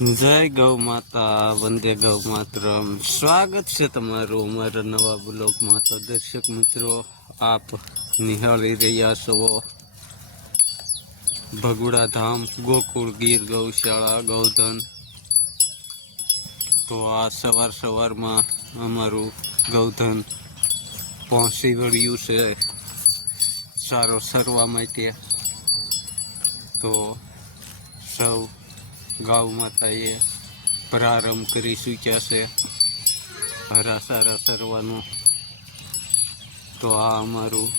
જય ગૌ માતા, વંદે ગૌ માતરમ. સ્વાગત છે તમારું અમારા નવા બ્લોગમાં. તો દર્શક મિત્રો, આપ નિહાળી રહ્યા છો ભગુડા ધામ ગોકુળ ગીર ગૌશાળા ગૌધન. તો આ સવારમાં અમારું ગૌધન પહોંચી વળ્યું છે સારો સરવા માટે. તો સૌ ગૌ માતાએ પ્રારંભ કરી ચૂક્યા છે હરા સારા સરવાનું. તો આ અમારું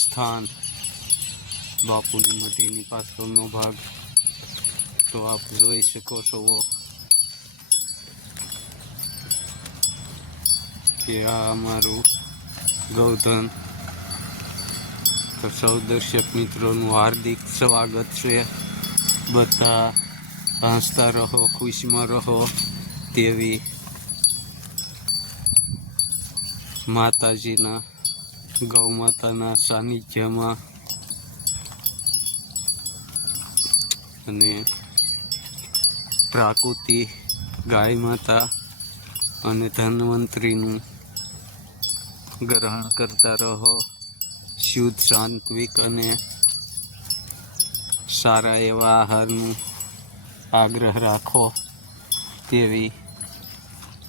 સ્થાન બાપુની મઢીની પાછળનો ભાગ. તો આપ જોઈ શકો છો કે આ અમારું ગૌધન. તો સૌ દર્શક મિત્રોનું હાર્દિક સ્વાગત છે. બધા હસતા રહો, ખુશમાં રહો તેવી માતાજીના ગૌ માતાના સાનિધ્યમાં અને પ્રાકૃતિ ગાય માતા અને ધન્વંતરીનું ગ્રહણ કરતા રહો. શુદ્ધ, સાત્વિક અને સારા એવા આહારનું આગ્રહ રાખો તેવી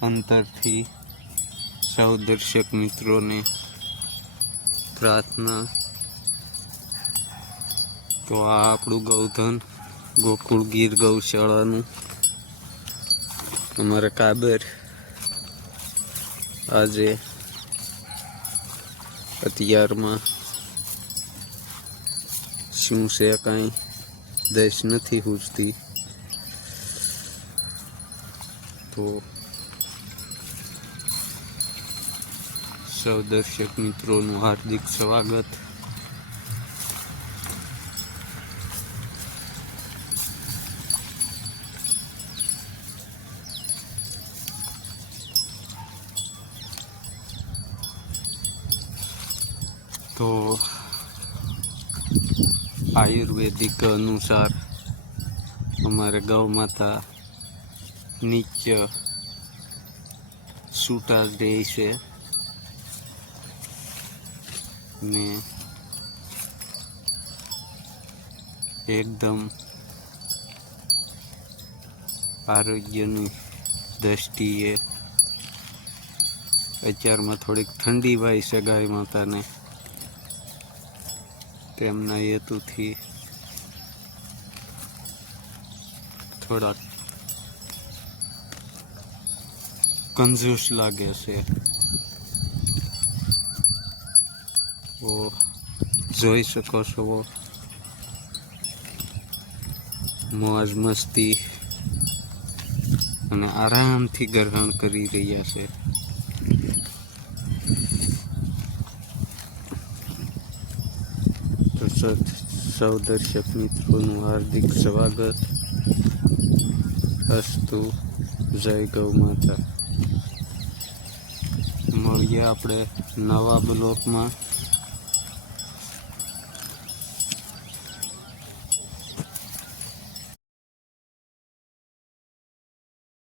અંતરથી સૌ દર્શક મિત્રોને પ્રાર્થના. તો આ આપણું ગૌધન ગોકુળ ગીર ગૌશાળાનું અમારા કાબર આજે અત્યારમાં શું છે કાંઈ દેશ નથી પૂછતી. તો સૌ દર્શક મિત્રોનું હાર્દિક સ્વાગત. તો આયુર્વેદિક અનુસાર અમારે ગૌ માતા નિત્ય છૂટા જ રહે છે ને એકદમ આરોગ્યની દ્રષ્ટિએ અત્યારમાં થોડીક ઠંડી વાય છે ગાય માતાને. તેમના હેતુથી થોડાક કંજૂસ લાગે છે. તો જોઈ શકો છો મોજ મસ્તી અને આરામથી ગ્રહણ કરી રહ્યા છે. તો સૌ દર્શક મિત્રોનું હાર્દિક સ્વાગત. અસ્તુ. જય ગૌ માતા. મળીએ આપણે નવા બ્લોકમાં.